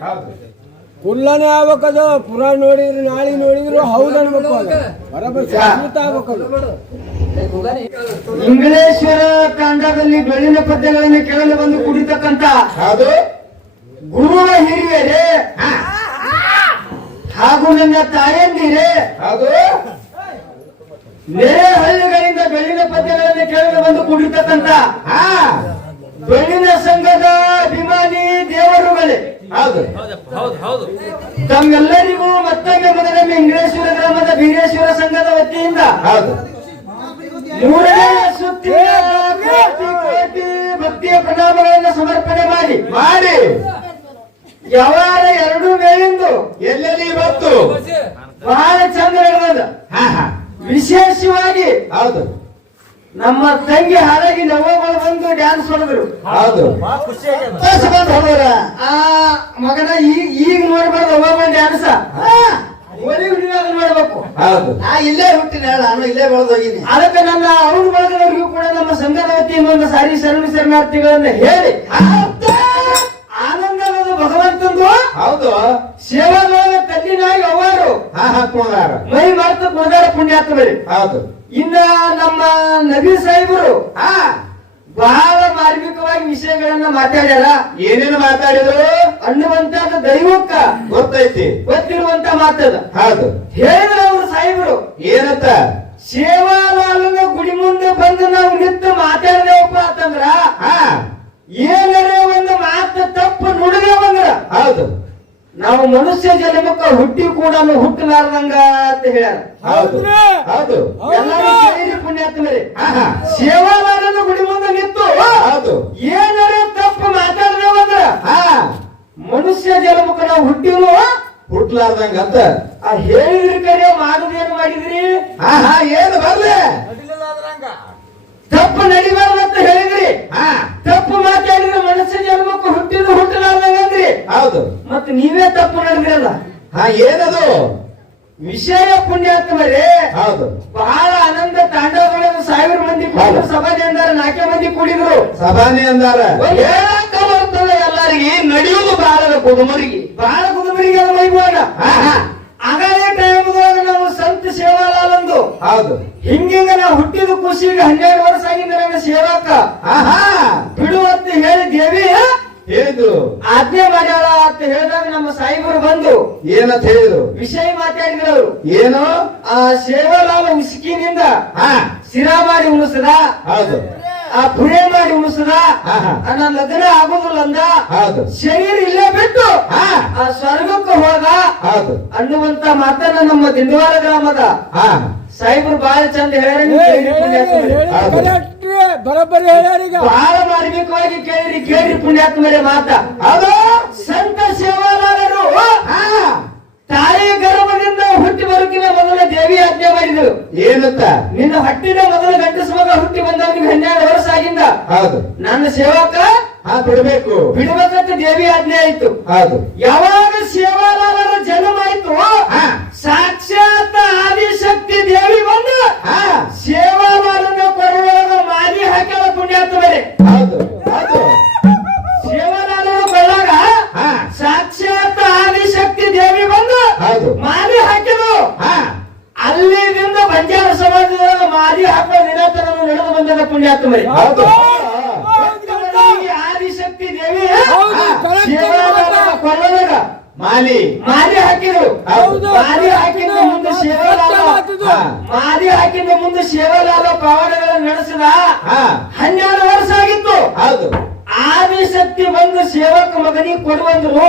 ಹೌದು. ಕುಲ್ಲನೇ ಆಗ್ಬೇಕದು ಪುರಾಣ ನೋಡಿದ್ರು ನಾಳೆ ನೋಡಿದ್ರು ಹೌದು ಅನ್ಬೇಕು ಬರಬರ್ ಬರೋಬ್ಬರಿ ಶಾಶ್ವತ ಆಗ್ಬೇಕದು ಇಂಗ್ಲೇಶ್ವರ ತಾಂಡದಲ್ಲಿ ಬೆಳ್ಳಿನ ಪದ್ಯಗಳನ್ನು ಕೇಳಲು ಬಂದು ಕುಡಿತಕ್ಕಂತ ಹೌದು. ಗುರುವ ಹಿರಿಯರೇ ಹಾಗೂ ನನ್ನ ತಾಯಂದಿರೇ ಹೌದು. ನೆರೆ ಹಳ್ಳಿಗಳಿಂದ ಬೆಳ್ಳಿನ ಪದ್ಯಗಳನ್ನು ಕೇಳಲು ಬಂದು ಕುಡಿತಕ್ಕಂತ ಹಾ. ಬೆಳ್ಳಿನ ಸಂಘದ ಅಭಿಮಾನಿ ದೇವರುಗಳೇ. ತಮ್ಮೆಲ್ಲರಿಗೂ ಮತ್ತೊಮ್ಮೆ ಮೊದಲೊಮ್ಮೆ ಇಂಗ್ಲೇಶ್ವರ ಗ್ರಾಮದ ಬೀರೇಶ್ವರ ಸಂಘದ ವತಿಯಿಂದ ಮೂರನೇ ಸುತ್ತಿನ ಭಕ್ತಿಯ ಪ್ರಣಾಮಗಳನ್ನು ಸಮರ್ಪಣೆ ಮಾಡಿ. ಮಾಡಿ. ಯಾವಾರ ಎರಡು ಮೇಲಿಂದು. ಎಲ್ಲೆಲ್ಲಿ ಬಂತು? ಬಹಳ ಚಂದ ನಡೆದ ಹಾ ಹಾ. ವಿಶೇಷವಾಗಿ ಹೌದು. ನಮ್ಮ ತಂಗಿ ಹಾಗಾಗಿ ನವಗಳು ಬಂದು ಡ್ಯಾನ್ಸ್ ಹೊಡೆದ್ರು. ಹೌದು. ಆ ಮಗನ ಈಗ ಈಗ ನೋಡ್ಬಾರ್ದು ಅವ್ವ ಡ್ಯಾನ್ಸ್ ಮಾಡ್ಬೇಕು ಹೌದು. ನಾ ಇಲ್ಲೇ ಹುಟ್ಟಿನ ನಾನು ಇಲ್ಲೇ ಬೆಳೆದೋಗಿನಿ ಅದಕ್ಕೆ ನನ್ನ ಅವ್ರ ಬಳಗದವರಿಗೂ ಕೂಡ ನಮ್ಮ ಸಂಘದ ವತಿಯಿಂದ ಒಂದು ಸಾರಿ ಶರಣ ಶರಣಾರ್ಥಿಗಳನ್ನ ಹೇಳಿ. ಆನಂದದ ಭಗವಂತಂದು. ಹೌದು. ಸೇವಾದೊಳಗ ತಲ್ಲಿನಾಗಿ ಅವರು ಹಾ ಹಾ ಕುಣದಾರ. ಮೈ ಮಾರ್ತ ಕುಣದಾರ ಪುಣ್ಯಾತ್ಮ ಬರಿ ಹೌದು. ಇನ್ನ ನಮ್ಮ ನಬಿ ಸಾಹೇಬರು ಆ ಬಹಳ ಮಾರ್ಮಿಕವಾಗಿ ವಿಷಯಗಳನ್ನ ಮಾತಾಡ್ಯಾರ. ಏನೇನು ಮಾತಾಡಿದ್ರು? ಅನ್ನುವಂತಾದ ದೈವಕ್ಕ. ಗೊತ್ತೈತಿ. ಗೊತ್ತಿರುವಂತ ಮಾತದ. ಹೌದು. ಹೇಳಿದ್ರು ಅವರು ಸಾಹೇಬರು. ಏನಂತ? ಸೇವಾಲಾಲನ ಗುಡಿ ಮುಂದೆ ಬಂದು ನಾವು ನಿಂತು ಮಾತಾಡಿದೆವಪ್ಪ ಅಂತಂದ್ರ ಹಾ. ಏನರೇ ಒಂದು ಮಾತು ತಪ್ಪು ನುಡಿದೇವಂದ್ರ ಹೌದು. ನಾವು ಮನುಷ್ಯ ಜನ್ಮಕ್ಕ ಹುಟ್ಟಿ ಕೂಡ ಹುಟ್ಟಲಾರ್ದಂಗ ಅಂತ ಹೇಳ್ಯಾರ. ಹೌದು. ಹೌದು. ಎಲ್ಲರೂ ಕೇಳಿರಿ ಪುಣ್ಯಾತ್ಮರೇ ಹಾ ಹಾ. ಸೇವಾಲಾಲನ ಗುಡಿ ಮುಂದೆ ನಿಂತು ಹೌದು. ಏನರೇ ತಪ್ಪು ಮಾತಾಡ್ದೇವಂದ್ರ ಹಾ. ಮನುಷ್ಯ ಜನ್ಮಕ್ಕ ನಾವು ಹುಟ್ಟಿವು ಹುಟ್ಲಾರ್ದಂಗ ಅಂತ ಆ ಹೇಳಿದ್ರಿ ಕರೆ ಮಾಡುದೇನು ಮಾಡಿದ್ರಿ ಹಾ ಹಾ ಏನು ಬರ್ಲೆ ತಪ್ಪು ನಡಿಬಾರ್ದು ಅಂತ ಹೇಳಿದ್ರಿ ಹಾ ತಪ್ಪು ಮಾತಾಡಿದ್ರೆ ಮನುಷ್ಯ ಜನ್ಮಕ್ಕೂ ಹುಟ್ಟಿದ್ರು ಹುಟ್ಟಲಾರ್ದಂಗಂದ್ರಿ ಹೌದು ಮತ್ ನೀವೇ ತಪ್ಪು ನಡೆದ್ರಲ್ಲ ಹಾ ಏನದು? ವಿಷಯ ಪುಣ್ಯಾತ್ಮರೇ ಹೌದು. ಬಹಳ ಆನಂದ ತಾಂಡವಗಳನ್ನು ಸಾವಿರ ಮಂದಿ ಸಭಾದೆ ಅಂದಾರ ನಾಲ್ಕೇ ಮಂದಿ ಕೂಡಿದ್ರು. ಸಭಾನಿ ಅಂದಾರ ಹೇಳಕ್ಕ ಬರ್ತದೆ ಎಲ್ಲರಿಗೆ ನಡೆಯುವುದು ಬಹಳ ಕುದುಮರಿಗೆ. ಬಹಳ ಕುದುಮರಿಗೆ ಅದು ಮೈಗುವಾಗ ಆಗಲೇ ಟೈಮ್ದಾಗ ನಾವು ಸಂತ ಸೇವಾಲಾಲಂದು ಹೌದು. ಹಿಂಗಿಂಗ ನಾವು ಹುಟ್ಟಿದ ಖುಷಿಗೆ ಹನ್ನೆರಡು ವರ್ಷ ಆಗಿಂದ ನನ್ನ ಸೇವಾಕ. ಆಹಾ. ಹಾ ಬಿಡು ಅಂತ ಹೇಳಿ ದೇವಿ ಹೇಳಿದ್ರು. ಆಜ್ಞೆ ಮಾಡ್ಯಾಳ ಅಂತ ಹೇಳಿದಾಗ ನಮ್ಮ ಸಾಯಿಬರು ಬಂದು ಏನಂತ ಹೇಳಿದ್ರು? ವಿಷಯ ಮಾತಾಡಿದ್ರು ಅವರು ಏನು? ಆ ಶೇವಲಾಲ ಉಸುಕಿನಿಂದ ಹಾ. ಸಿರಾ ಮಾಡಿ ಉಣಿಸದ. ಹೌದು. ಆ ಪುಣೆ ಮಾಡಿ ಉಣಿಸದ. ನನ್ನ ಲಗ್ನ ಆಗುದಿಲ್ಲ ಅಂದ. ಹೌದು. ಶರೀರ ಇಲ್ಲೇ ಬಿಟ್ಟು ಆ ಸ್ವರ್ಗಕ್ಕೆ ಹೋದ. ಹೌದು. ಅನ್ನುವಂತ ಮಾತನ್ನ ನಮ್ಮ ದಿಂಡವಾರ ಗ್ರಾಮದ ಹಾ ಬಾಳ ಚಂದ ಹೇಳ್ಯಾರ ಬರೋಬ್ಬರಿ ಹೇಳ್ಯಾರೀಗ ಬಹಳ ಮಾರ್ಮಿಕವಾಗಿ ಕೇಳಿರಿ ಕೇಳ್ರಿ ಪುಣ್ಯಾತ್ಮರೇ ಮಾತ. ಅದು ಸಂತ ಸೇವಾದಾರರು ಹಾ ತಾಯಿ ಗರ್ಭದಿಂದ ಹುಟ್ಟಿ ಬರುಕಿನ ಮೊದಲ ದೇವಿ ಆಜ್ಞೆ ಮಾಡಿದ್ರು. ಏನಂತ? ನಿನ್ನ ಹಟ್ಟಿನ ಮೊದಲ ಗಂಡಸ ಮಗ ಹುಟ್ಟಿ ಬಂದವನಿಗೆ ಹನ್ನೆರಡು ವರ್ಷ ಆಗಿಂದ. ಹೌದು. ನನ್ನ ಸೇವಕ ಹಾ ಬಿಡಬೇಕು. ಬಿಡಬೇಕಂತ ದೇವಿ ಆಜ್ಞೆ ಆಯ್ತು. ಹೌದು. ಯಾವಾಗ ಸೇವಾಲಾರರ ಪುಣ್ಯಾತ್ಮರೇ ಆದಿಶಕ್ತಿ ದೇವಿ. ಮಾತು. ಮಾಲಿ. ಮಾಲಿ ಹಾಕಿದ್ರು. ಹೌದು. ಮಾಲಿ ಹಾಕಿದ ಮುಂದೆ ಶೇವಲಾಲ. ಮಾರಿ ಮಾಲಿ ಹಾಕಿದ ಮುಂದೆ ಶೇವಲಾಲ ಪವಾಡಗಳನ್ನು ನಡೆಸಿದ ಹಾ. ಹನ್ನೆರಡು ವರ್ಷ ಆಗಿತ್ತು. ಹೌದು. ಆದಿಶಕ್ತಿ ಬಂದು ಸೇವಕ ಮಗನಿಗೆ ಕೊಡುವಂದ್ರು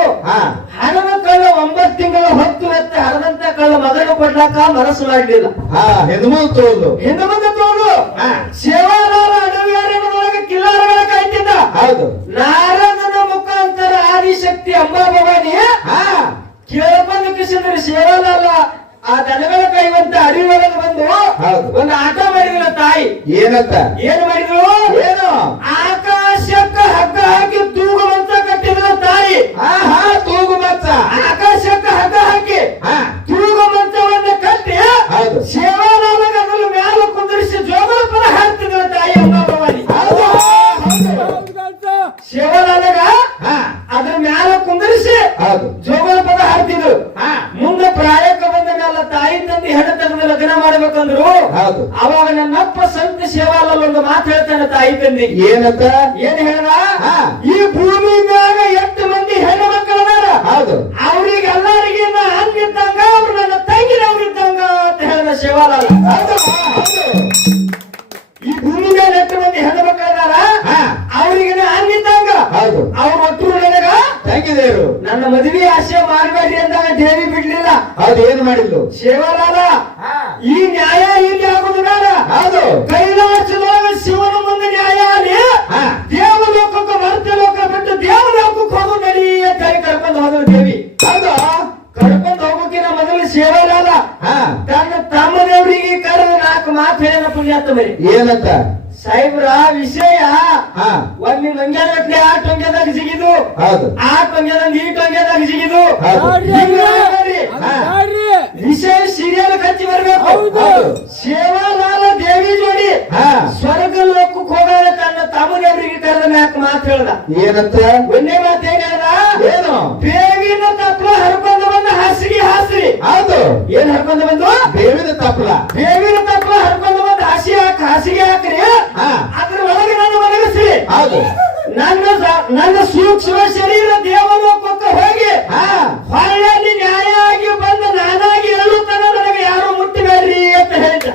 ಹಣದ ಕಳ್ಳ ಒಂಬತ್ತು ತಿಂಗಳ ಹೊತ್ತು ಎತ್ತ ಹಣದಂತ ಕಳ್ಳ ಮಗನ ಕೊಡ್ಲಾಕ ಮನಸ್ಸು ಮಾಡಲಿಲ್ಲ ಹಾ ತೋಲು ತೋಲ್ದು ತೋಲು ಸೇವಾದಾರ ಅಡವಿಯಾರನೊಳಗೆ ಕಿಲ್ಲಾರಗಳ ಕಾಯ್ತಿದ್ದ. ಹೌದು. ನಾರದನ ಮುಖಾಂತರ ಆದಿಶಕ್ತಿ ಅಂಬಾ ಭವಾನಿ ಕೇಳ ಕೇಳಬಂದು ಕಿಸಿದ್ರೆ ಸೇವಾಲಾಲ ಆ ದನಗಳ ಕಾಯುವಂತ ಅರಿವೊಳಗೆ ಬಂದು. ಒಂದು ಆಟ ಮಾಡಿದ್ರ ತಾಯಿ. ಏನಂತ ಏನ್ ಮಾಡಿದ್ರು ಏನು? ಆಕಾಶಕ್ಕೆ ಹಗ್ಗ ಹಾಕಿ ತೂಗುವಂತ ಕಟ್ಟಿದ್ರ ತಾಯಿ. ಆಹಾ ಹಾ ತೂಗು ಮಚ್ಚ ಆಕಾಶಕ್ಕೆ ಹಗ್ಗ ಹಾಕಿ ಹಾ. ತೂಗು ಮಂಚವನ್ನ ಕಟ್ಟಿ ಏನಂತ ಏನ್ ಹೇಳ್ದ ದೇವಿ ಬಿಡ್ಲಿಲ್ಲ. ಅದೇನ್ ಮಾಡಿದ್ರು ಮಾಡಿದ್ಲು? ಶಿವರಾದ ಈ ನ್ಯಾಯ ಇಲ್ಲಿ ಆಗುದು ಬೇಡ. ಹೌದು. ಕೈಲಾಸದ ಶಿವನ ಮುಂದೆ ನ್ಯಾಯ ಅಲ್ಲಿ. ದೇವಲೋಕಕ್ಕೆ ಮರ್ತ್ಯ ಲೋಕ ಬಿಟ್ಟು ದೇವಲೋಕಕ್ಕೆ ಹೋಗು ನಡಿ ಅಂತ ಹೇಳಿ ಕರ್ಕೊಂಡು ಹೋದ್ರು ದೇವಿ. ಹೌದು? ಕರ್ಕೊಂಡು ಹೋಗೋಕಿನ ಮೊದಲು ಹಾ ತನ್ನ ತಮ್ಮ ದೇವರಿಗೆ ಕರೆದು ನಾಲ್ಕು ಮಾತು ಹೇಳಿದ ಪುಣ್ಯಾತ ಬರಿ ಏನಂತ? ಸಾಹೇಬ್ರ ವಿಷಯ ಹಾ. ಒಂದು ಮಂಗ್ಯಾಗಟ್ಲೆ ಆ ಟೊಂಗ್ಯದಾಗ ಸಿಗಿದು ಹೌದು. ಆ ಟೊಂಗ್ಯದಾಗ ಈ ಟೊಂಗ್ಯದಾಗ ಸಿಗಿದು. ವಿಷಯ ಸೀರಿಯಲ್ ಕಚ್ಚಿ ಬರ್ಬೇಕು. ಸೇವಾಲಾಲ ದೇವಿ ಜೋಡಿ ಹಾ. ಸ್ವರ್ಗ ಲೋಕಕ್ಕೆ ಹೋಗಾಗ ತನ್ನ ತಮ್ಮನವರಿಗೆ ಕರೆದ ಮ್ಯಾಕ್ ಮಾತು ಹೇಳ್ದ. ಏನಂತ? ಒಂದೇ ಮಾತು ಏನ್ ಹೇಳ್ದ? ಏನು? ಬೇವಿನ ಹೌದು. ಏನ್ ಹರ್ಕೊಂಡು ಬಂದು ಬೇವಿನ ತಪ್ಪಲ ಬೇವಿನ ತಪ್ಪಲ ಹರ್ಕೊಂಡು ಬಂದು ಹಾಸಿ ಹಾಕ ಹಾಸಿಗೆ ಹಾಕ್ರಿ. ಅದ್ರ ಒಳಗೆ ನನ್ನ ಮಲಗಿಸ್ರಿ ಹೌದು. ನನ್ನ ನನ್ನ ಸೂಕ್ಷ್ಮ ಶರೀರ ದೇವಲೋಕಕ್ಕೆ ಹೋಗಿ ಹಾ. ಹೊಳ್ಳಿ ನ್ಯಾಯ ಆಗಿ ಬಂದು ನಾನಾಗಿ ಹೇಳುತ್ತಾನ ನನಗೆ ಯಾರು ಮುಟ್ಟಿಬೇಡ್ರಿ ಅಂತ ಹೇಳಿದ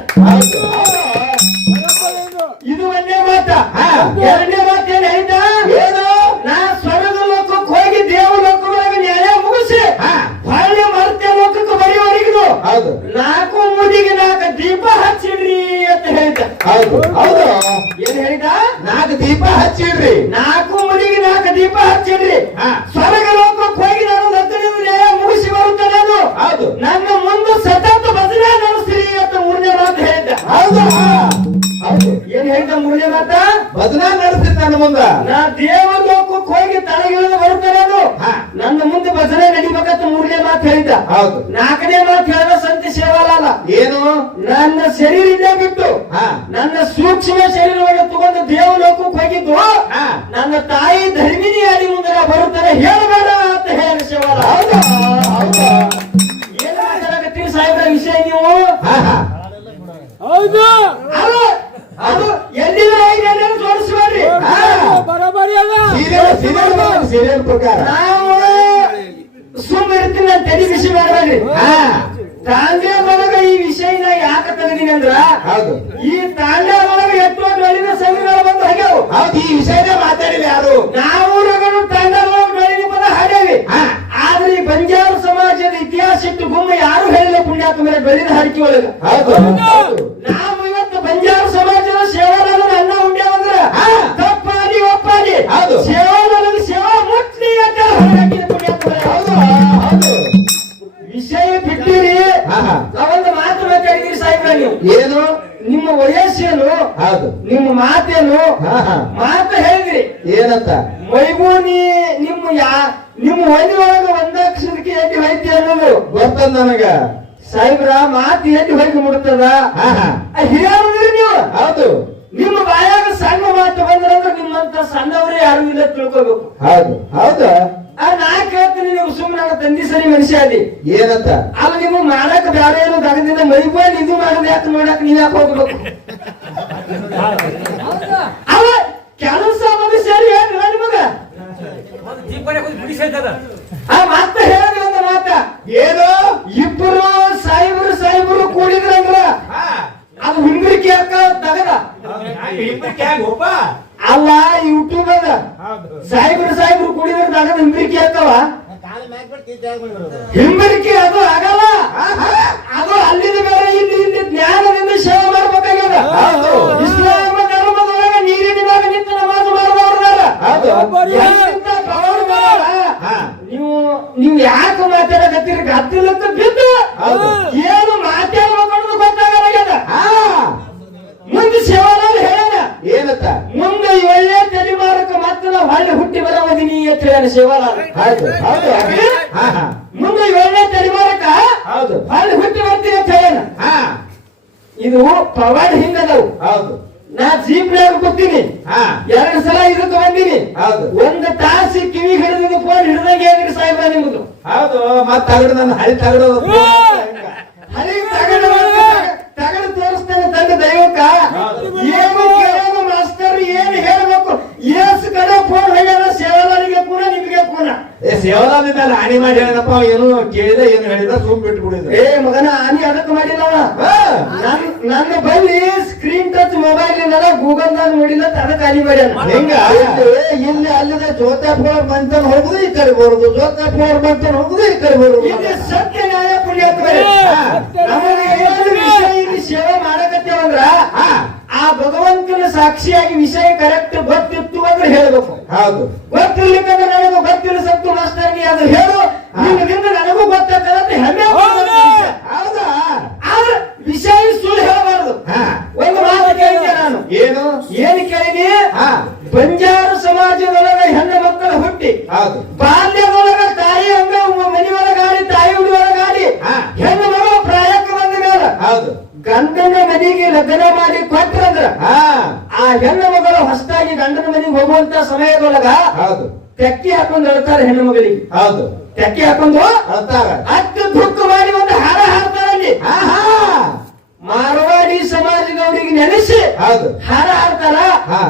ಇದು ಒಂದೇ ಮಾತ. ಎರಡನೇ ಮಾತು ಏನ್ ಹೇಳಿದ ಏನು ನಾ ಸ್ವರ್ಗ ಲೋಕಕ್ಕೆ ಹೋಗಿ ದೇವ ಲೋಕದೊಳಗೆ ನ್ಯಾಯ ಮುಗಿಸಿ ಹಾ ಹೊಳ್ಳಿ ಮರ್ತ್ಯ ಲೋಕಕ್ಕೆ ಬರೆಯುವವರೆಗೂ ಹೌದು ನಾಲ್ಕು ಮುದಿಗೆ ನಾಲ್ಕು ದೀಪ ಹಚ್ಚಿಡ್ರಿ ಅಂತ ಹೌದು. ಏನ್ ಹೇಳಿದ ನಾಲ್ಕು ದೀಪ ಹಚ್ಚಿಡ್ರಿ. ನಾಲ್ಕು ಮನೆಗೆ ನಾಲ್ಕು ದೀಪ ಹಚ್ಚಿಡ್ರಿ. ಸ್ವರ್ಗ ಲೋಕಕ್ಕೆ ಹೋಗಿ ನಾನು ಹತ್ತಿರ ನ್ಯಾಯ ಮುಗಿಸಿ ಬರುತ್ತೇನೆ ನಾನು ಹೌದು. ನನ್ನ ಮುಂದೆ ಸತತ ಭಜನೆ ನಡೆಸ್ರಿ ಅಂತ ಮೂರನೇ ಮಾತು ಹೇಳಿದ್ದ. ಹೌದು. ಹೌದು. ಏನ್ ಹೇಳಿದ ಮೂರನೇ ಮಾತ? ಭಜನಾ ನಡೆಸ್ತೀನಿ ನನ್ನ ಮುಂದ. ನಾ ದೇವ ಲೋಕಕ್ಕೆ ಹೋಗಿ ಬರುತ್ತೆ ಬರುತ್ತೇನೆ ನಾನು ಹಾ. ನನ್ನ ಮುಂದೆ ಭಜನೆ ನಡಿಬೇಕಂತ ಮೂರನೇ ಮಾತು ಹೇಳಿದ್ದ. ಹೌದು. ನಾಲ್ಕನೇ ಮಾತು ಹೇಳಿದ ಸೇವಾಲಾಲ ಏನು? ನನ್ನ ಶರೀರ ಇಲ್ಲೇ ಬಿಟ್ಟು ಹಾ. ನನ್ನ ಸೂಕ್ಷ್ಮ ಶರೀರವನ್ನು ತಗೊಂಡು ದೇವ ಲೋಕಕ್ಕೆ ಹೋಗಿದ್ದು ಹಾ. ನನ್ನ ತಾಯಿ ಧರ್ಮಿನಿ ಅಲ್ಲಿ ಮುಂದೆ ಬರುತ್ತಾರೆ ಹೇಳಬೇಡ ಅಂತ ಹೇಳಿ ಶಿವಾಲ ಹೌದು. ಹೌದು. ಏನ್ ಮಾತಾಡಕತ್ತೀರಿ ಸಾಹೇಬ್ರ ವಿಷಯ ನೀವು? ಹೌದು. ಅದು ಎಲ್ಲಿದೆ? ಎಲ್ಲರೂ ತೋರಿಸ್ಬೇಡ್ರಿ. ಸೀರಿಯಲ್ ಸೀರಿಯಲ್ ಸೀರಿಯಲ್ ಪ್ರಕಾರ. ನಾವು ಸುಮ್ಮನೆ ಇರ್ತೀನಿ ನಾನು ತಲೆ ಬಿಸಿ ಮಾಡಬೇಡ್ರಿ? ಹಾ. ತಾಂಡ್ಯ ಒಳಗ ಈ ವಿಷಯನ ಯಾಕ ತೆಗೆದೀನಿ ಅಂದ್ರ ಹೌದು. ಈ ತಾಂಡ್ಯ ಒಳಗ ಎಷ್ಟು ಬೆಳಿನ ಸಂಘಗಳು ಬಂದು ಹೋಗ್ಯಾವು. ಹೌದು ಈ ವಿಷಯನೇ ಮಾತಾಡಿಲ್ಲ ಯಾರು? ನಾವು ರಗಡು ತಾಂಡ್ಯ ಒಳಗ ಬೆಳಿನ ಪದ ಹಾಡೇವಿ ಆದ್ರೆ ಈ ಬಂಜಾರ ಸಮಾಜದ ಇತಿಹಾಸ ಇಟ್ಟು ಗುಮ್ಮ ಯಾರು ಹೇಳಿಲ್ಲ ಪುಣ್ಯಾತ್ಮ ಮೇಲೆ ಬೆಳಿನ ಹರಕೆ ಒಳಗ? ಹೌದು. ನಾವು ಇವತ್ತು ಬಂಜಾರ ಸಮಾಜದ ಸೇವಾಲಾಲ ಅನ್ನ ಉಂಡ್ಯಾವಂದ್ರ ಹಾ. ತಪ್ಪಾದಿ ಒಪ್ಪಾದಿ ಹೌದು. ಸೇವಾಲಾಲ ಸೇವಾ ಮುಟ್ಲಿ ಅಂತ ಹೊರಗಾಕಿದ ಪುಣ್ಯಾತ್ಮ ಹೌದು ಹೌದು. ವಿಷಯ ಬಿಟ್ಟಿರಿ ನಾವೊಂದು ಮಾತು ಮಾತಾಡಿದ್ರಿ ಸಾಹೇಬ್ರ ನೀವು. ಏನು? ನಿಮ್ಮ ವಯಸ್ಸೇನು? ಹೌದು. ನಿಮ್ಮ ಮಾತೇನು? ಹಾ ಹಾ. ಮಾತು ಹೇಳಿದ್ರಿ ಏನಂತ? ಮೈಬೂನಿ ನಿಮ್ಮ ಯಾ ನಿಮ್ಮ ಹೊಂದಿ ಒಳಗ ಒಂದಕ್ಷರಕ್ಕೆ ಎಲ್ಲಿ ಹೋಯ್ತಿ ಅನ್ನೋದು. ಗೊತ್ತದ ನನಗ. ಸಾಹೇಬ್ರ ಮಾತು ಎಲ್ಲಿ ಹೋಗಿ ಮುಡ್ತದ ಹಾ ಹಾ. ಹಿರಿಯರಿದ್ರಿ ನೀವು. ಹೌದು. ನಿಮ್ಮ ಬಾಯಾಗ ಸಣ್ಣ ಮಾತು ಬಂದ್ರಂದ್ರೆ ನಿಮ್ಮಂತ ಸಣ್ಣವರೇ ಯಾರು ಇಲ್ಲ ತಿಳ್ಕೋಬೇಕು ಹೌದು. ಹೌದು. ನಾ ಕೇಳ್ತೀನಿ ನೀವು ಸುಮ್ಮನೆ ತಂದಿ ಸರಿ ಮನುಷ್ಯ ಅದಿ ಏನಂತ? ಅಲ್ಲ ನೀವು ಮಾಡಕ್ ಬ್ಯಾರೆ ಏನು ದಗದಿಂದ ಮೈಬೂನ್ ಇದು ಮಾಡೋದು ಯಾಕೆ ನೋಡಕ್ ನೀವ್ ಯಾಕೆ ಹೋಗ್ಬೇಕು? ಅವ ಕೆಲಸ ಮನುಷ್ಯರು ಏನು ನಿಮಗ? ಆ ಮಾತ ಹೇಳಿ ಒಂದು ಮಾತ ಏನು? ಇಬ್ಬರು ಸಾಯಿಬರು ಸಾಯಿಬರು ಕೂಡಿದ್ರಂದ್ರ ಅದು ಹುಂಬರಿಕೆ ಹಾಕ ಒಬ್ಬ ಅಲ್ಲ ಯೂಟ್ಯೂಬ್ ಅದ ಸಾಯಿಬರು ಸಾಹೇಬ್ರು ಕುಡಿದ್ರೆ ತಗದ ಹಿಂಬರಿಕೆ ಆಗ್ತಾವ? ಹಿಂಬರಿಕೆ ಅದು ಆಗಲ್ಲ. ಅದು ಅಲ್ಲಿಂದ ಬೇರೆ ಇಲ್ಲಿ ಇಲ್ಲಿ ಜ್ಞಾನದಿಂದ ಸೇವೆ ಮಾಡ್ಬೇಕಾಗ್ಯದ. ಇಸ್ಲಾಮ ಧರ್ಮದೊಳಗ ನೀರಿನ ಮ್ಯಾಗ ನಿಂತು ನಮಾಜ್ ಮಾಡಿದವ್ರದಾರ ನೀವು ನೀವು ಯಾಕೆ ಮಾತಾಡಕತ್ತೀರಿ? ಅಂತ ಬಿದ್ದು. ಏನು ಮಾತಾಡ್ಬೇಕು ಗೊತ್ತಾಗಲ್ಲ ಮುಂದೆ ಸೇವನಲ್ಲಿ ಹೇಳ ಏನತ್ತ ಮುಂದೆ ಒಳ್ಳೆ ಹೇಳ ಶಿವಲಾಲ ಹೌದು ಹೌದು ಹಾ ಹಾ. ಮುಂದೆ ಒಳ್ಳೆ ತಲೆಮಾರಕ ಹೌದು. ಹೊಳ್ಳಿ ಹುಟ್ಟಿ ಬರ್ತೀನಿ ಅಂತ ಹೇಳ ಹಾ. ಇದು ಪವಾಡ ಹಿಂದದವು. ಹೌದು. ನಾ ಜೀಪ್ನಾಗ ಕೂತೀನಿ ಎರಡು ಸಲ ಇದು ತಗೊಂಡಿನಿ ಹೌದು. ಒಂದು ತಾಸು ಕಿವಿ ಹಿಡಿದು ಫೋನ್ ಹಿಡಿದಾಗ ಏನ್ರಿ ಸಾಹೇಬ ನಿಮ್ದು. ಹೌದು ಮತ್ತೆ ತಗಡು ನನ್ನ ಹಳಿ ತಗಡು. ಹಳಿ ತಗಡು ತಗಡು ತೋರಿಸ್ತಾನೆ ತಂದ ದೈವಕ್ಕ. ಏನು ಕೇಳೋದು ಮಾಸ್ತರ್ ಏನು ಹೇಳ್ಬೇಕು? ಏಸ್ ಕಡೆ ಫೋನ್ ಹೋಗ್ಯಾರ ಕೂಡ ಏ ಹಾನಿ ಮಾಡಿ ಹೇಳಿದಪ್ಪ ಅವ ಏನು ಕೇಳಿದ ಏನು ಹೇಳಿದ ಸುಮ್ ಬಿಟ್ಟು ಬಿಡಿದ ಏ ಮಗನ ಹಾನಿ ಅದಕ್ಕೆ ಮಾಡಿಲ್ಲ ನನ್ ನನ್ನ ಬಳಿ ಸ್ಕ್ರೀನ್ ಟಚ್ ಮೊಬೈಲ್ ಇಲ್ಲ ಗೂಗಲ್ ನಾಗ ನೋಡಿಲ್ಲ ಅದಕ್ಕೆ ಹಾನಿ ಮಾಡ್ಯಾನ. ಹಿಂಗ? ಇಲ್ಲಿ ಅಲ್ಲಿದೆ ಜೋತಾಪುರ ಬಂತನ್ ಹೋಗುದು ಈ ಕಡೆ ಬರುದು ಜೋತಾಪುರ ಬಂತನ್ ಹೋಗುದು ಈ ಕಡೆ ಬರುದು. ಇಲ್ಲಿ ಸತ್ಯ ನ್ಯಾಯ ಪುಣ್ಯ. ನಮಗೆ ಏನು ವಿಷಯ ಇಲ್ಲಿ ಸೇವೆ ಮಾಡಕತ್ತೇವಂದ್ರ? ಆ ಭಗವಂತನ ಸಾಕ್ಷಿಯಾಗಿ ವಿಷಯ ಕರೆಕ್ಟ್ ಗೊತ್ತಿತ್ತು ಅಂದ್ರೆ ಹೇಳಬೇಕು. ಹೌದು. ಗೊತ್ತಿರ್ಲಿಕ್ಕಂದ್ರೆ ನನಗೂ ಗೊತ್ತಿಲ್ಲ ಸತ್ತು ಮಾಸ್ತರ್ಗೆ ಅದು ಹೇಳು. ನಿನ್ನಿಂದ ನನಗೂ ಗೊತ್ತಾಗ್ತದೆ ಅಂತ ಹೆಮ್ಮೆ ಹೌದಾ. ಆದ್ರೆ ವಿಷಯ ಸುಳ್ಳು ಹೇಳಬಾರದು. ಹಾ. ಒಂದು ಮಾತು ಕೇಳಿದೆ ನಾನು? ಏನು? ಏನು ಕೇಳಿನಿ ಬಂಜಾರು ಬಂಜಾರ ಸಮಾಜದೊಳಗ ಹೆಣ್ಣು ಮಕ್ಕಳು ಹುಟ್ಟಿ. ಹೌದು. ಬಾಲ್ಯದೊಳಗ ತಾಯಿ ಅಂದ್ರೆ ಮನಿ ಒಳಗಾಡಿ ತಾಯಿ ಹುಡಿ ಒಳಗಾಡಿ. ಹೆಣ್ಣು ಮಗಳು ಪ್ರಾಯಕ್ಕೆ ಬಂದ ಮೇಲೆ ಹೌದು ಗಂಡನ ಮನೆಗೆ ಲಗ್ನ ಮಾಡಿ ಕೊಟ್ರಂದ್ರ ಹಾ ಆ ಹೆಣ್ಣು ಮಗಳು ಹೊಸದಾಗಿ ಗಂಡನ ಮನೆಗೆ ಹೋಗುವಂತ ಸಮಯದೊಳಗ ಹೌದು. ತೆಕ್ಕಿ ಹಾಕೊಂಡು ಹೇಳ್ತಾರೆ ಹೆಣ್ಣು ಮಗಳಿಗೆ ಹೌದು. ತೆಕ್ಕಿ ಹಾಕೊಂಡು ಅಳ್ತಾರ. ಅತ್ತು ದುಃಖ ಮಾಡಿ ಒಂದು ಹಾರ ಹಾಡ್ತಾರಲ್ಲಿ ಹಾ ಹಾ ಮಾರವಾಡಿ ಸಮಾಜದವರಿಗೆ ನೆನೆಸಿ ಹೌದು. ಹಾರ ಹಾಡ್ತಾರ?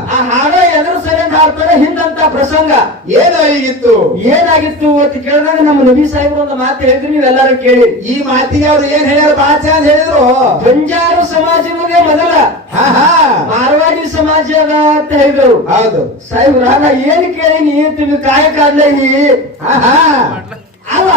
ಆ ಹಾಡ ಎದುರು ಸರಿಯಾಗಿ ಹಾಡ್ತಾರ ಹಿಂದಂತ ಪ್ರಸಂಗ. ಏನಾಗಿತ್ತು? ಏನಾಗಿತ್ತು ಅಂತ ಕೇಳಿದಾಗ ನಮ್ಮ ನಬಿ ಸಾಹೇಬ್ರು ಒಂದು ಮಾತು ಹೇಳಿದ್ರು ನೀವೆಲ್ಲರೂ ಕೇಳಿ. ಈ ಮಾತಿಗೆ ಅವ್ರು ಏನ್ ಹೇಳ್ಯಾರ? ಬಾಚ ಅಂತ ಹೇಳಿದ್ರು. ಬಂಜಾರ ಮುಂದೆ ಮೊದಲ. ಮಾರವಾಡಿ ಸಮಾಜ ಅದ ಅಂತ ಹೇಳಿದ್ರು. ಹೌದು. ಸಾಹೇಬ್ ನಾ ಏನ್ ಕೇಳಿನಿ তুমি ಕಾಯಕ ಅಲ್ಲೇ ಹಾ ಹಾ. ಅಲ್ಲ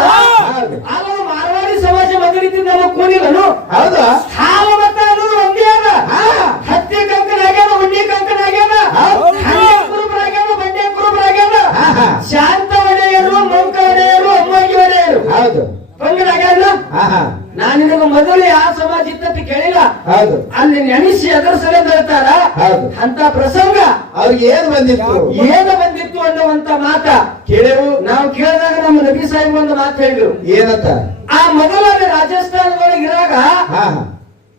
ಮಾರವಾಡಿ ಸಮಾಜ ಮೊದಲಿದ್ದು ನಮಗ್ ಕೂನಿಲ್ಲನು ಹೌದಾ ಹಾಲು ಮತ ಅನ್ನೋದು ಒಂದೇ ಅದ ಹಾ ಹತ್ತಿ ಕಂಕನಾಗ್ಯಾನ ಉಣ್ಣಿ ಕಂಕನಾಗ್ಯಾನ ಹೌದು. ಹಣ್ಣೆ ಕುರುಬರಾಗ್ಯಾನ ಬಂಡೆ ಕುರುಬರಾಗ್ಯಾನ ಹಾ ಹಾ ಶಾಂತ ಒಡೆಯರು ಮಂಕ ಒಡೆಯರು ಅಮ್ಮಾಗಿ ಒಡೆಯರು ಹೌದು ಬಂಗನಾಗ್ಯಾನ ಹಾ ಹಾ ನಾನು ನಿನಗೆ ಮೊದಲು ಯಾವ ಸಮಾಜ ಇತ್ತಂತ ಕೇಳಿಲ್ಲ ಹೌದು. ಅಲ್ಲಿ ನೆನೆಸಿ ಅದರ ಸಲೇ ಹೇಳ್ತಾರ ಹೌದು. ಅಂತ ಪ್ರಸಂಗ. ಅವ್ರಿಗೆ ಏನ್ ಬಂದಿತ್ತು? ಏನು ಬಂದಿತ್ತು ಅನ್ನುವಂತ ಮಾತ ಕೇಳೇವು. ನಾವು ಕೇಳಿದಾಗ ನಮ್ಮ ನಬಿ ಸಾಹೇಬ್ ಒಂದು ಮಾತು ಹೇಳಿದ್ರು. ಏನಂತ? ಆ ಮೊದಲ ರಾಜಸ್ಥಾನದೊಳಗೆ ಇರಾಗ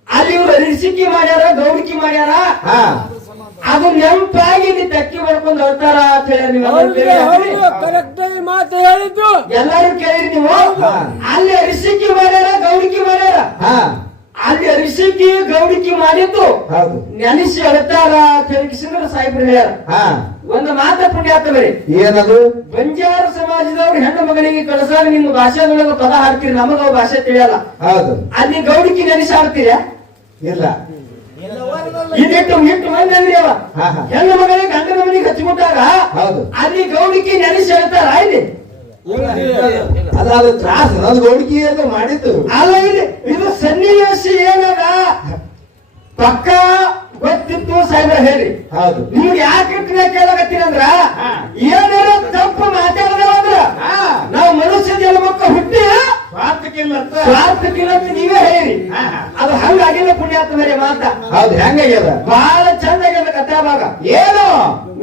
ಅಲ್ಲಿ ಇವ್ರು ರಿಸಿಕಿ ಮಾಡ್ಯಾರ ಗೌಡಿಕಿ ಮಾಡ್ಯಾರ? ಹಾ. ಅದು ನೆಂಪಾಗಿ ಇಲ್ಲಿ ತಕ್ಕಿ ಮಾಡ್ಕೊಂಡು ಹೇಳ್ತಾರ ಅಂತ ಹೇಳಿ ಮಾತು ಹೇಳಿದ್ದು. ಎಲ್ಲರೂ ಕೇಳಿರಿ ನೀವು. ಅಲ್ಲಿ ರಿಸಿಕಿ ಮಾಡ್ಯಾರ ಗೌಡಿಕಿ ಮಾಡ್ಯಾರ? ಹಾ. ಅಲ್ಲಿ ಅಭಿಷೇಕಿ ಗೌಡಿಕಿ ಮಾಡಿದ್ದು. ಹೌದು. ನೆನೆಸಿ ಹೇಳ್ತಾರ ಹೇಳಿ ಕಿಶಂದ್ರ ಸಾಹೇಬ್ರು ಹೇಳ್ಯಾರ. ಹಾ. ಒಂದು ಮಾತ ಪುಣ್ಯ ಆಗ್ತವ್ರಿ ಏನದು? ಬಂಜಾರ ಸಮಾಜದವ್ರು ಹೆಣ್ಣು ಮಗಳಿಗೆ ಕಳಿಸಾಗ ನಿಮ್ಮ ಭಾಷೆದೊಳಗ ಪದ ಹಾಡ್ತೀರಿ ನಮಗ ಭಾಷೆ ತಿಳಿಯಲ್ಲ. ಹೌದು. ಅಲ್ಲಿ ಗೌಡಿಕಿ ನೆನೆಸಿ ಹಾಡ್ತೀರ? ಇಲ್ಲ. ಇದಿಟ್ಟು ಇಟ್ಟು ಮಂದಿ ಅಂದ್ರಿ ಅವ. ಹೆಣ್ಣು ಮಗಳಿಗೆ ಗಂಡನ ಮನೆಗೆ ಹಚ್ಚಿಬಿಟ್ಟಾಗ ಹೌದು. ಅಲ್ಲಿ ಗೌಡಿಕಿ ನೆನೆಸಿ ಹೇಳ್ತಾರ ಇಲ್ಲಿ ಅದ ಅದು ತ್ರಾಸ. ನನ್ ಗೌಡಿಗೆ ಅಂತ ಮಾಡಿದ್ದು. ಅಲ್ಲ ಇಲ್ಲಿ ಇದು ಸನ್ನಿವೇಶ ಏನದ? ಪಕ್ಕ ಗೊತ್ತಿತ್ತು ಸಾಹೇಬ್ರ ಹೇಳಿ. ಹೌದು. ನಿಮ್ಗೆ ಯಾಕೆ ಕೇಳಕತ್ತೀರಂದ್ರ? ಅಂದ್ರ ಏನಾರ ತಪ್ಪು ಮಾತಾಡದಂದ್ರ ಹಾ ನಾವು ಮನುಷ್ಯ ಜನ್ಮಕ್ಕ ಹುಟ್ಟಿ ಸ್ವಾರ್ಥಕ್ಕಿಲ್ಲ ಅಂತ. ನೀವೇ ಹೇಳಿ. ಅದು ಹಂಗಾಗಿಲ್ಲ ಪುಣ್ಯಾತ್ಮರೇ ಮಾತ. ಹೌದು ಹೆಂಗಾಗ್ಯದ ಬಹಳ ಚಂದ ಆಗ್ಯದ ಕಥಾ ಭಾಗ ಏನು?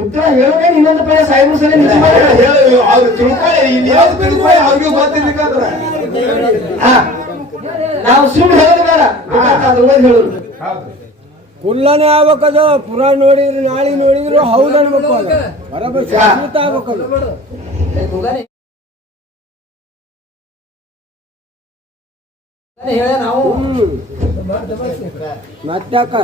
ಉತ್ತರ ಹೇಳೋದೇ ಇನ್ನೊಂದು ಪದ ಸಾಹೇಬ್ರು ಸಲ ನಿಜ ಮಾಡಿ ಹೇಳು, ಹೇಳು, ಅವ್ರು ತಿಳ್ಕೊಳ್ಳಿ ಇಲ್ಲಿ ಯಾವ್ದು ತಿಳ್ಕೊಳ್ಳಿ ಅವ್ರಿಗೂ ಗೊತ್ತಿರ್ಬೇಕಾದ್ರ. ಹಾ. ನಾವು ಸುಮ್ಮನೆ ಹೇಳೋದು ಬೇಡ. ಗೊತ್ತಾಗ್ತದೆ, ಅದು ಓದಿ ಹೇಳೋದು ಹೌದು. ಕುಲ್ಲನೆ ಆಗ್ಬೇಕದು ಪುರಾಣ ನೋಡಿದ್ರು ನಾಳೆ ನೋಡಿದ್ರು ಹೌದು ಅನ್ಬೇಕು ಬರಬೇಕು ಬರೋಬ್ಬರಿ ಹ್ಮ್ ಮತ್ತಾಕ?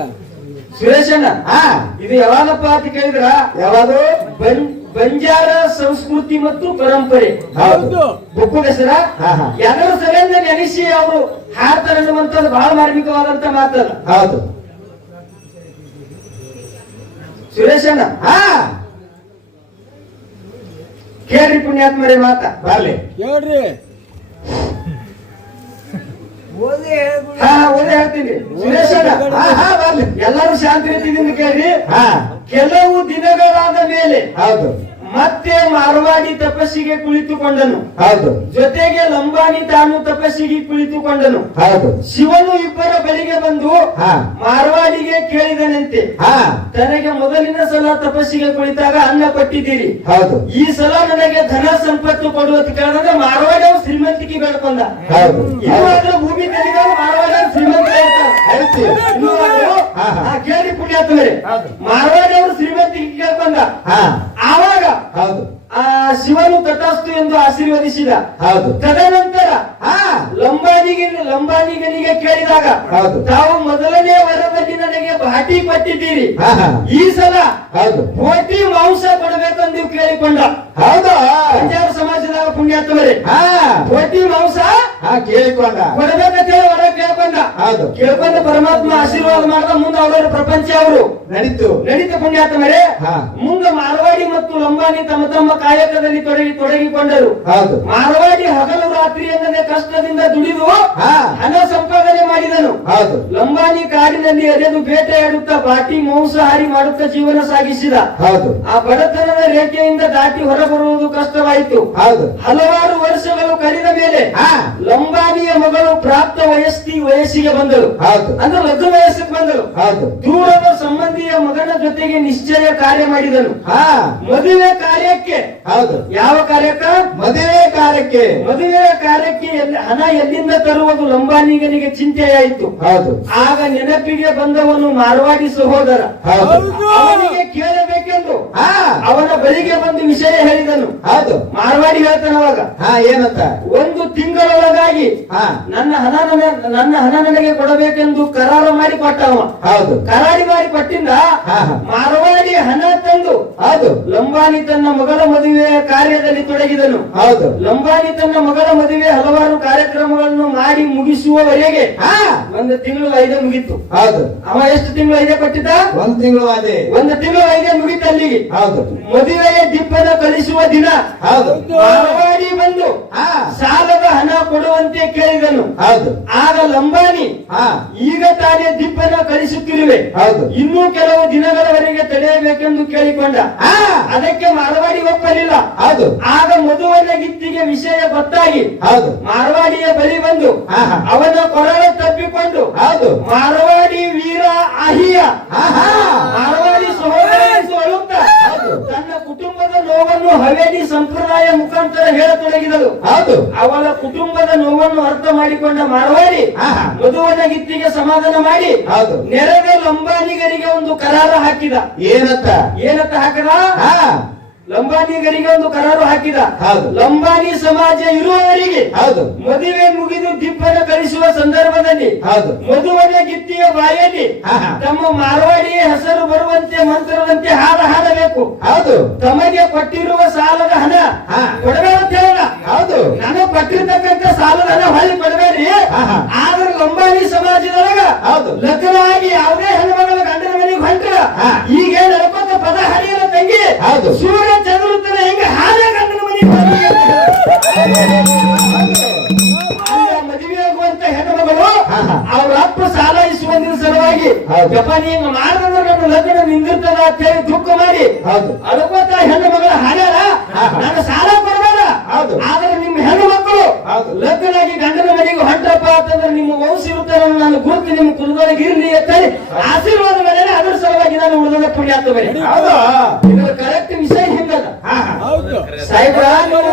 ಸುರೇಶಣ್ಣ ಹಾ ಇದು ಯಾವಾಗಪ್ಪ ಅಂತ ಕೇಳಿದ್ರ? ಯಾವಾಗ ಬಂ- ಬಂಜಾರ ಸಂಸ್ಕೃತಿ ಮತ್ತು ಪರಂಪರೆ. ಹೌದು. ಬುಕ್ಕದ ಹೆಸರ? ಹಾ, ಹಾ. ಎಲ್ಲರ ಸಭೆಯಿಂದ ನೆನೆಸಿ ಅವರು ಹಾಡ್ತಾರೆ ಅನ್ನುವಂಥದ್ದು ಬಹಳ ಮಾರ್ಮಿಕವಾದಂತ ಮಾತಲ್ಲ. ಹೌದು. ಸುರೇಶಣ್ಣ ಹಾ. ಕೇಳ್ರಿ ಪುಣ್ಯಾತ್ಮರೇ ಮಾತಾ. ಬರ್ಲಿ. ಹೇಳ್ರಿ. ಹೇಳ್ತೀನಿ. ಸುರೇಶಣ್ಣ ಹಾ ಹಾ ಬರ್ಲಿ. ಎಲ್ಲರೂ ಶಾಂತಿ ರೀತಿಯಿಂದ ಕೇಳ್ರಿ. ಹಾ. ಕೆಲವು ದಿನಗಳಾದ ಮೇಲೆ ಹೌದು. ಮತ್ತೆ ಮಾರ್ವಾಡಿ ತಪಸ್ಸಿಗೆ ಕುಳಿತುಕೊಂಡನು. ಹೌದು. ಜೊತೆಗೆ ಲಂಬಾಣಿ ತಾನು ತಪಸ್ಸಿಗೆ ಕುಳಿತುಕೊಂಡನು. ಹೌದು. ಶಿವನು ಇಬ್ಬರ ಬಳಿಗೆ ಬಂದು ಮಾರ್ವಾಡಿಗೆ ಮಾರವಾಡಿಗೆ ಕೇಳಿದನಂತೆ. ಹಾ. ತನಗೆ ಮೊದಲಿನ ಸಲ ತಪಸ್ಸಿಗೆ ಕುಳಿತಾಗ ಅನ್ನ ಕೊಟ್ಟಿದ್ದೀರಿ. ಹೌದು. ಈ ಸಲ ನನಗೆ ಧನ ಸಂಪತ್ತು ಕೊಡುವಂತ ಕಾರಣದ ಮಾರ್ವಾಡಿ ಅವರು ಶ್ರೀಮಂತಿಕೆ ಇನ್ನು ಆದ್ರೆ ಭೂಮಿ ತೆರಿಗೆ ಮಾರ್ವಾಡಿ ಅವರು ಶ್ರೀಮಂತ ಕೇಳಿ ಪುಣ್ಯಾತ್ಮರೇ. ಮಾರವಾಡಿ ಅವರು ಶ್ರೀಮಂತಿಗೆ ಕೇಳ್ಕೊಂಡ. ಹಾ. ಆವಾಗ ಹೌದು. ಆ ಶಿವನು ತಥಾಸ್ತು ಎಂದು ಆಶೀರ್ವದಿಸಿದ. ಹೌದು. ತದನಂತರ ಆ ಲಂಬಾನಿಗೆ ಲಂಬಾನಿಗನಿಗೆ ಕೇಳಿದಾಗ ಹೌದು. ತಾವು ಮೊದಲನೇ ವರದಲ್ಲಿ ನನಗೆ ಭಾಟಿ ಪಟ್ಟಿದ್ದೀರಿ. ಈ ಸಲ ಹೌದು. ಕೋಟಿ ಮಾಂಸ ಕೊಡಬೇಕಂದು ಕೇಳಿಕೊಂಡ. ಹೌದು. ಪಂಜಾಬ್ ಸಮಾಜದ ಪುಣ್ಯಾತ್ಮರೇ ಕೋಟಿ ಮಾಂಸ ಹಾ ಕೇಳಿಕೊಂಡ. ಕೊಡಬೇಕಂತ ಹೇಳಿ ಕೇಳ್ಕೊಂಡ ಪರಮಾತ್ಮ ಆಶೀರ್ವಾದ ಮಾಡ್ದ ಮುಂದೆ ಅವರ ಪ್ರಪಂಚ ಅವರು ನಡೀತು. ನಡೀತ ಪುಣ್ಯಾತ್ಮರೇ ಹಾ. ಮುಂದೆ ಮಾರವಾಡಿ ಮತ್ತು ಲಂಬಾಣಿ ತಮ್ಮ ತಮ್ಮ ಕಾಯಕದಲ್ಲಿ ತೊಡಗಿ ತೊಡಗಿಕೊಂಡರು. ಹೌದು. ಮಾರವಾಡಿ ಹಗಲು ರಾತ್ರಿ ಎಂದರೆ ಕಷ್ಟದಿಂದ ದುಡಿದು. ಹಣ ಸಂಪಾದನೆ ಮಾಡಿದನು. ಲಂಬಾಣಿ ಕಾಡಿನಲ್ಲಿ ಎರೆದು ಬೇಟೆಯಾಡುತ್ತಾ ಬಾಟಿ ಮಾಂಸಾಹಾರಿ ಮಾಡುತ್ತಾ ಜೀವನ ಸಾಗಿಸಿದ. ಹೌದು. ಆ ಬಡತನದ ರೇಖೆಯಿಂದ ದಾಟಿ ಹೊರಬರುವುದು ಕಷ್ಟವಾಯಿತು. ಹೌದು. ಹಲವಾರು ವರ್ಷಗಳು ಕಳೆದ ಮೇಲೆ ಹಾ. ಲಂಬಾನಿಯ ಮಗಳು ಪ್ರಾಪ್ತ ವಯಸ್ಸಿ ವಯಸ್ಸಿಗೆ ಬಂದರು. ಹೌದು. ಅಂದ್ರೆ ಲಘು ವಯಸ್ಸಿಗೆ ಬಂದರು. ಹೌದು. ದೂರದ ಸಂಬಂಧಿಯ ಮಗನ ಜೊತೆಗೆ ನಿಶ್ಚಯ ಕಾರ್ಯ ಮಾಡಿದನು. ಹಾ. ಮದುವೆ ಕಾರ್ಯಕ್ಕೆ. ಹೌದು. ಯಾವ ಕಾರ್ಯಕ್ಕ? ಮದುವೆ ಕಾರ್ಯಕ್ಕೆ. ಮದುವೆ ಕಾರ್ಯಕ್ಕೆ ಹಣ ಎಲ್ಲಿಂದ ತರುವುದು ಲಂಬಾನಿಗನಿಗೆ ಚಿಂತೆಯಾಯಿತು. ಹೌದು. ಆಗ ನೆನಪಿಗೆ ಬಂದವನು ಮಾರವಾಡಿ ಸಹೋದರ. ಹೌದು. ಅವನಿಗೆ ಕೇಳಬೇಕೆಂದು. ಹಾ. ಅವನ ಬಳಿಗೆ ಬಂದು ವಿಷಯ ಹೇಳಿದನು. ಹೌದು. ಮಾರ್ವಾಡಿ ಹೇಳ್ತಾನ ಅವಾಗ ಹಾ ಏನಂತ? ಒಂದು ತಿಂಗಳೊಳಗಾಗಿ ಹಾ. ನನ್ನ ಹಣ ನನ್ನ ಹಣ ನನಗೆ ಕೊಡಬೇಕೆಂದು ಕರಾರು ಮಾಡಿ ಕೊಟ್ಟವ ಹೌದು. ಕರಾರಿ ಮಾಡಿ ಕೊಟ್ಟಿಂದ. ಮಾರವಾಡಿ ಹಣ ತಂದು ಹೌದು. ಲಂಬಾನಿ ತನ್ನ ಮಗಳ ಮದುವೆಯ ಕಾರ್ಯದಲ್ಲಿ ತೊಡಗಿದನು. ಹೌದು. ಲಂಬಾನಿ ತನ್ನ ಮಗಳ ಮದುವೆ ಹಲವಾರು ಕಾರ್ಯಕ್ರಮಗಳನ್ನು ಮಾಡಿ ಮುಗಿಸುವವರೆಗೆ ಒಂದು ತಿಂಗಳು ಐದೇ ಮುಗಿತು. ಹೌದು. ಅವ ಎಷ್ಟು ತಿಂಗಳು ಐದೇ ಕೊಟ್ಟಿದ್ದ? ಒಂದು ತಿಂಗಳು ಅದೇ. ಒಂದು ತಿಂಗಳು ಐದೇ ಮುಗಿತು ಅಲ್ಲಿಗೆ. ಹೌದು. ಮದುವೆಯ ದಿಬ್ಬನ ಕಳಿಸುವ ದಿನ. ಹೌದು. ಮಾರವಾಡಿ ಬಂದು ಸಾಲದ ಹಣ ಕೊಡುವಂತೆ ಕೇಳಿದನು. ಹೌದು. ಆಗ ಲಂಬಾನಿ ಹಾ. ಈಗ ತಾನೇ ದಿಬ್ಬನ ಕಳಿಸುತ್ತಿರುವೆ ಹೌದು. ಇನ್ನೂ ಕೆಲವು ದಿನಗಳವರೆಗೆ ತಡೆಯಬೇಕೆಂದು ಕೇಳಿಕೊಂಡ. ಅದಕ್ಕೆ ಮಾರವಾಡಿ ಒಪ್ಪಲಿಲ್ಲ. ಹೌದು. ಆಗ ಮಧುವನ ಗಿತ್ತಿಗೆ ವಿಷಯ ಗೊತ್ತಾಗಿ ಹೌದು. ಮಾರವಾಡಿಯ ಬಳಿ ಬಂದು. ಅವನ ಕೊರಳ ತಪ್ಪಿಕೊಂಡು ಹೌದು. ಮಾರವಾಡಿ ವೀರ ಅಹಿಯ ಮಾರವಾಡಿ ತನ್ನ ಕುಟುಂಬದ ನೋವನ್ನು ಹವೇಲಿ ಸಂಪ್ರದಾಯ ಮುಖಾಂತರ ಹೇಳತೊಡಗಿದಳು. ಹೌದು. ಅವಳ ಕುಟುಂಬದ ನೋವನ್ನು ಅರ್ಥ ಮಾಡಿಕೊಂಡ ಮಾರವಾಡಿ ಮಧುವನ ಗಿತ್ತಿಗೆ ಸಮಾಧಾನ ಮಾಡಿ ಹೌದು. ನೆರೆದ ಲಂಬಾನಿಗರಿಗೆ ಒಂದು ಕರಾರ ಹಾಕಿದ. ಏನತ್ತ? ಏನತ್ತ ಹಾಕದ? ಲಂಬಾನಿಗರಿಗೆ ಒಂದು ಕರಾರು ಹಾಕಿದ. ಹೌದು. ಲಂಬಾನಿ ಸಮಾಜ ಇರುವವರಿಗೆ ಹೌದು. ಮದುವೆ ಮುಗಿದು ದಿಬ್ಬನ ಕಳಿಸುವ ಸಂದರ್ಭದಲ್ಲಿ ಹೌದು. ಮಧುವನ ಗಿತ್ತಿಯ ಬಾಯಲ್ಲಿ. ತಮ್ಮ ಮಾರ್ವಾಡಿ ಹೆಸರು ಬರುವಂತೆ ಮಂತ್ರದಂತೆ ಹಾಡ ಹಾಡಬೇಕು. ಹೌದು. ತಮಗೆ ಕೊಟ್ಟಿರುವ ಸಾಲದ ಹಣ ಕೊಡಬೇಕಂತ ಕೊಡಬೇಡ ಹೌದು. ನಾನು ಕೊಟ್ಟಿರ್ತಕ್ಕಂಥ ಸಾಲದ ಹಣ ಹೊಳ್ಳಿ ಕೊಡಬೇಡಿ. ಆದ್ರೆ ಲಂಬಾನಿ ಸಮಾಜದೊಳಗ ಹೌದು. ಲಗ್ನ ಆಗಿ ಯಾವುದೇ ಹೆಣ್ಮಗಳ ಗಂಡನ ಮನೆಗೆ ಹೊಂಟ್ರ. ಈಗ ಪದ ಹರಿಯಲ್ಲ ತಂಗಿ ಹೌದು. ಸೂರ್ಯ ಚಂದ್ರತನ ಹೆಂಗ ಹಾಡ ಗಂಡನ ಮನೆಗೆ ಹೋಗಿ ಅಲ್ಲಿ ಆ ಮದುವೆ ಆಗುವಂತ ಹೆಣ್ಮಗಳು ಹಾ, ಹಾ. ಅವ್ರ ಅಪ್ಪ ಸಾಲ ಇಸುವಂದಿನ ಸಲುವಾಗಿ. ಯಪ್ಪ ನೀ ಹಿಂಗ ಮಾಡಿದ್ರೆ ನನ್ನ ಲಗ್ನ ನಿಂದಿರ್ತದ ಅಂತ ಹೇಳಿ ದುಃಖ ಮಾಡಿ ಹೌದು ಅಳಕೋತ ಹೆಣ್ಣು ಮಗಳ ಹಾಡ್ಯಾರ ಹಾ, ಹಾ. ನಾನು ಸಾಲ ಕೊಡಬೇಡ ಹೌದು. ಆದ್ರೆ ನಿಮ್ಮ ಹೆಣ್ಣು ಹೌದು. ಲಗ್ನಾಗಿ ಗಂಡನ ಮನೆಗೆ ಹೊಂಟಪ್ಪ ಅಂತಂದ್ರೆ ನಿಮ್ಮ ವಂಶ ಇರುತ್ತಾರೆ ನಾನು ಗುರುತು ನಿಮ್ಮ ಕುಲದೊಳಗೆ ಇರ್ಲಿ ಅಂತ ಆಶೀರ್ವಾದ ಮೇಲೆ ಅದರ ಸಲುವಾಗಿ ನಾನು ಉಳಿದ ಪುಣ್ಯ ಹೌದು. ಇದರ ಕರೆಕ್ಟ್ ವಿಷಯ ಹೆಂಗಲ್ಲ. ಸಾಹೇಬ್ರ ನೀವು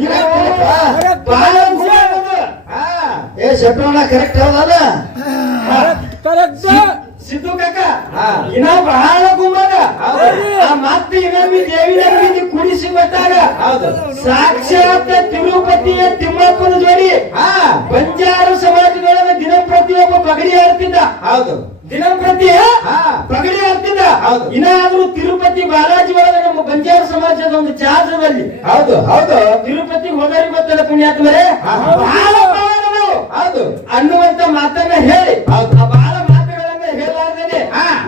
ನೀವು ಬಹಳ ಏ ಶೆಟ್ಟೋಣ ಕರೆಕ್ಟ್ ಹೌದಲ್ಲ ಕರೆಕ್ಟ್ ಸಿದ್ದು ಕಾಕ ಹಾ. ಇನ್ನ ಬಹಳ ಗುಮ್ಮದ ಮತ್ತೆ ಇನ್ನೊಮ್ಮೆ ದೇವಿ ಹೌದು. ಸಾಕ್ಷಾತ್ ತಿರುಪತಿಯ ತಿಮ್ಮಪ್ಪನ ಜೋಡಿ ಬಂಜಾರು ಬಂಜಾರ ಸಮಾಜದೊಳಗೆ ದಿನಂಪ್ರತಿ ಒಬ್ಬ ಪಗಡಿ ಆಡ್ತಿದ್ದ ಹೌದು. ದಿನಂಪ್ರತಿ ಹಾ? ಪಗಡಿ ಆಡ್ತಿದ್ದ ಹೌದು. ಇನ್ನಾದ್ರೂ ತಿರುಪತಿ ಬಾಲಾಜಿ ಒಳಗ ನಮ್ಮ ಬಂಜಾರ ಸಮಾಜದ ಒಂದು ಚಾರ್ಜದಲ್ಲಿ ಹೌದು ಹೌದು. ತಿರುಪತಿ ಹೋದರಿ ಗೊತ್ತಲ್ಲ ಪುಣ್ಯಾತ್ಮರೇ. ಬಹಳ ಹೌದು. ಅನ್ನುವಂತ ಮಾತನ್ನ ಹೇಳಿ. ಹೌದು. ಆ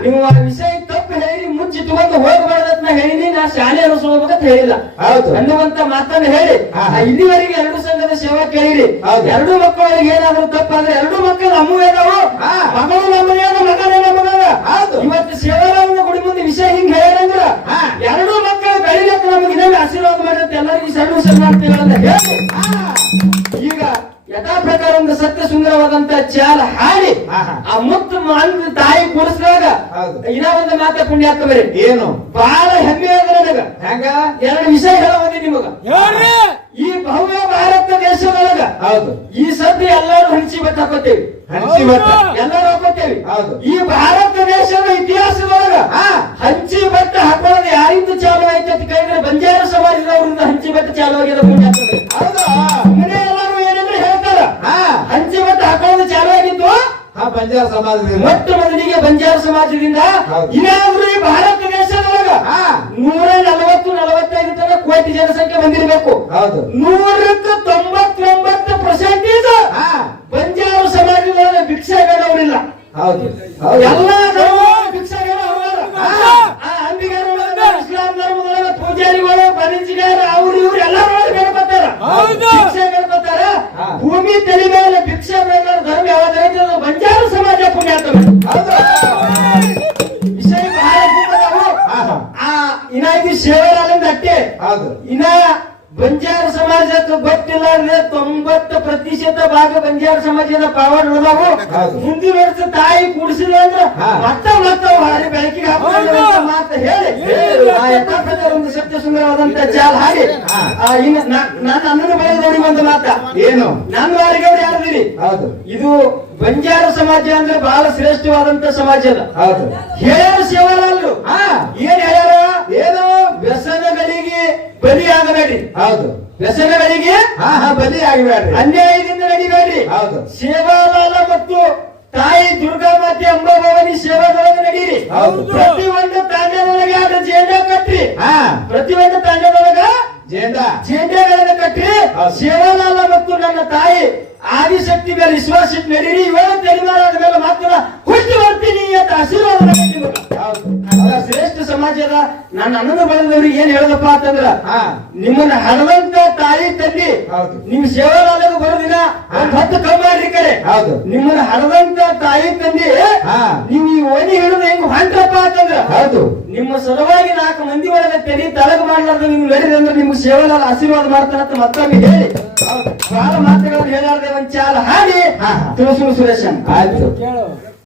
ನೀವು ಆ ವಿಷಯ ತಪ್ಪು ಹೇಳಿ ಮುಚ್ಚಿಟ್ಟುಕೊಂಡು ಹೋಗಬಾರ್ದತ್ ನಾ ಹೇಳಿನಿ ನಾ ಶಾಲೆ ಅನುಸೋಬೇಕಂತ ಹೇಳಿಲ್ಲ ಹೌದು. ಅನ್ನುವಂತ ಮಾತನ್ನ ಹೇಳಿ ಇಲ್ಲಿವರೆಗೆ ಎರಡು ಸಂಘದ ಸೇವಾ ಕೇಳಿರಿ. ಎರಡು ಮಕ್ಕಳಿಗೆ ಏನಾದ್ರು ತಪ್ಪಾದ್ರೆ ಎರಡು ಮಕ್ಕಳು ನಮ್ಮವೇ ಅದಾವು ಹಾ. ಮಗಳು ನಮ್ಮನೇ ಮಗನೇ ನಮ್ಮಗದ ಹೌದು. ಇವತ್ತು ಸೇವಾರಾಮನ ಗುಡಿ ಮುಂದೆ ವಿಷಯ ಹಿಂಗ್ ಹೇಳ್ಯಾರಂದ್ರ. ಎರಡು ಮಕ್ಕಳು ಬೆಳಿಲಕ್ಕ ನಮಗೆ ಇದನ್ನ ಆಶೀರ್ವಾದ ಮಾಡಂತ ಎಲ್ಲರಿಗೂ ಸಣ್ಣ ಅಂತ ಹೇಳಿ ಈಗ ಯಥಾ ಪ್ರಕಾರ ಒಂದು ಸತ್ಯ ಸುಂದರವಾದಂತ ಚಾಲ ಹಾಡಿ. ಆ ಮುತ್ತು ಮಂದ ತಾಯಿ ಕೂರಿಸಿದಾಗ ಹೌದು. ಇನ್ನ ಒಂದು ಮಾತ ಆಗ್ತ ಬರೀ ಏನು? ಬಹಳ ಹೆಮ್ಮೆ ಅದ ನನಗ. ಹೆಂಗ? ಎರಡು ವಿಷಯ ಹೇಳೋದಿ ನಿಮಗ. ಈ ಭವ್ಯ ಭಾರತ ದೇಶದೊಳಗ ಹೌದು. ಈ ಸದ್ಯ ಎಲ್ಲರೂ ಹಂಚಿ ಬತ್ತ ಹಾಕೋತೇವಿ. ಹಂಚಿ ಭತ್ತ ಎಲ್ಲರೂ ಹಾಕೋತೇವಿ. ಹೌದು. ಈ ಭಾರತ ದೇಶದ ಇತಿಹಾಸದೊಳಗ. ಹಂಚಿ ಬತ್ತ ಹಾಕೋದು ಯಾರಿಂದ ಚಾಲು ಆಯ್ತು ಅಂತ ಕೇಳಿದ್ರೆ ಬಂಜಾರ ಸಮಾಜದವರಿಂದ ಹಂಚಿ ಬತ್ತ ಚಾಲು ಆಗಿದೆ ಪುಣ್ಯಾತ್ಮರೇ. ಹಾ ಬಂಜಾರ ಸಮಾಜದಿಂದ. ಮೊಟ್ಟ ಮೊದಲಿಗೆ ಬಂಜಾರ ಸಮಾಜದಿಂದ. ಇನ್ನಾದ್ರೂ ಈ ಭಾರತ ದೇಶದೊಳಗ ನೂರ ನಲವತ್ತು ನಲವತ್ತೈದು ತನಕ ಕೋಟಿ ಜನಸಂಖ್ಯೆ ಬಂದಿರಬೇಕು. ಹೌದು. ನೂರಕ್ಕೆ ತೊಂಬತ್ತೊಂಬತ್ತು ಪರ್ಸೆಂಟೇಜ್ ಇದು ಬಂಜಾರ ಸಮಾಜದೊಳಗೆ ಭಿಕ್ಷೆ ಹೌದು. ಹೌದು. ಎಲ್ಲ ಧರ್ಮ ಭಿಕ್ಷಾಗಣ ಅಂಬಿಗರೊಳಗ ಇಸ್ಲಾಂ ಧರ್ಮದೊಳಗ ಪೂಜಾರಿಗಳು ಬರೀಜಿಗಾರ ಅವ್ರು ಇವ್ರು. ಭಿಕ್ಷೆ ಹಾ. ಭೂಮಿ ತಲೆ ಮೇಲೆ ಭಿಕ್ಷೆ ಬೇಡ ಧರ್ಮ ಯಾವ್ದೈತೆ ಅದು ಬಂಜಾರ ಸಮಾಜ ಪುಣ್ಯ ವಿಷಯ ಬಹಳ ಗುಪ್ತದವು. ಹಾ, ಹಾ. ಆ ಇನ್ನ ಇದು ಸೇವಲಾಲಿಂದ ಅಟ್ಟೆ ಹೌದು ಇನ್ನ ಬಂಜಾರ ಸಮಾಜಕ್ಕೆ ಗೊತ್ತಿಲ್ಲ ಅಂದ್ರೆ ತೊಂಬತ್ತು ಪ್ರತಿಶತ ಭಾಗ ಬಂಜಾರ ಸಮಾಜದ ಪಾವರ್ ಉಳಿದವು. ಹೌದು. ಮುಂದಿನ ವರ್ಷ ತಾಯಿ ಕೂಡಿಸಿದ ಅಂದ್ರೆ ಮತ್ತೆ ಮತ್ತ ಹಾರಿ ಬೆಳಕಿಗೆ ಹಾಕೊಂಡು ಮಾತು ಹೇಳಿ. ಆ ಒಂದು ಸತ್ಯ ಸುಂದರವಾದಂತ ಜಾಲ ಹಾಗೆ. ಹಾ. ಆ, ಇನ್ನು ನಾ- ನಾನು ಅಣ್ಣನ ಬೆಳೆದವರಿಗೆ ಒಂದು ಮಾತ. ಏನು? ನನ್ನ ಯಾರಿದ್ದೀರಿ ಹೌದು. ಇದು ಬಂಜಾರ ಸಮಾಜ ಅಂದ್ರೆ ಬಹಳ ಶ್ರೇಷ್ಠವಾದಂತ ಸಮಾಜ ಅದ. ಹೇಳ ಹಾ. ಏನ್ ಹೇಳ್ಯಾರ? ಏನು? ವ್ಯಸನಗಳಿಗೆ ಬಲಿಯಾಗಬೇಡಿ. ಹೌದು. ವ್ಯಸನಗಳಿಗೆ ಹಾ ಹಾ ಬಲಿ ಆಗಿಬೇಡ್ರಿ ಅನ್ಯಾಯದಿಂದ ನಡಿಬೇಡಿ. ಹೌದು. ಸೇವಾಲಾಲ ಮತ್ತು ತಾಯಿ ದುರ್ಗಾ ಮಾತೆ ಅಂಬಾಭವಾನಿ ಸೇವಾದೊಳಗೆ ನಡೀರಿ. ಹೌದು. ಪ್ರತಿ ಒಂದು ತಾಂಡದೊಳಗೆ ಆದ ಜೇಂಡ ಕಟ್ಟಿ ಹಾ. ಪ್ರತಿ ಒಂದು ತಾಂಡದೊಳಗ ಜೇಂಡ. ಜೇಂಡಗಳನ್ನು ಕಟ್ಟಿ. ಸೇವಾಲಾಲ ಮತ್ತು ನನ್ನ ತಾಯಿ ಆದಿಶಕ್ತಿ ಮೇಲೆ ವಿಶ್ವಾಸ ನಡೀರಿ. ಇವಾಗ ತೆಲಿಮಾರಾದ ಮೇಲೆ ಮಾತ್ರ ಅಂತ ಆಶೀರ್ವಾದ ಅಂತ ಶ್ರೇಷ್ಠ ಸಮಾಜದ ನನ್ನ ಅಣ್ಣನ ಬಳದವ್ರಿಗೆ ಏನ್ ಹೇಳದಪ್ಪ ಅಂತಂದ್ರ ನಿಮ್ಮನ್ನ ಹರದಂತ ತಾಯಿ ತಂದಿ ಹೌದು. ನಿಮ್ ಸೇವಾಲಾದಾಗ ಬರೋದಿನ ಒಂದ್ ಹತ್ತು ಕಮ್ಮಿ ಮಾಡ್ರಿ ಕರೆ. ಹೌದು. ನಿಮ್ಮನ್ನ ಹರದಂತ ತಾಯಿ ತಂದಿ. ನೀವು ಈ ಓಣಿ ಹಿಡಿದು ಹೆಂಗ್ ಹೊಂಟ್ರಪ್ಪ ಅಂತಂದ್ರ ಹೌದು. ನಿಮ್ಮ ಸಲುವಾಗಿ ನಾಲ್ಕು ಮಂದಿ ಒಳಗೆ ತೆರಿ ತಳಗ ಮಾಡ್ಲಾರ್ದ ನಿಮ್ಗೆ ನಡೀರಿ ಅಂದ್ರೆ ನಿಮ್ಗೆ ಸೇವಲಾಲ ಆಶೀರ್ವಾದ ಮಾಡ್ತಾನಂತ ಮತ್ತೊಮ್ಮೆ ಹೇಳಿ. ಬಹಳ ಮಾತುಗಳನ್ನು ಹೇಳಾರ್ದೆ ಒಂದ್ ಚಾಲ ಹಾಡಿ. ತಿಳಿಸು ಸುರೇಶನ್. ಆಯ್ತು. ಕೇಳು.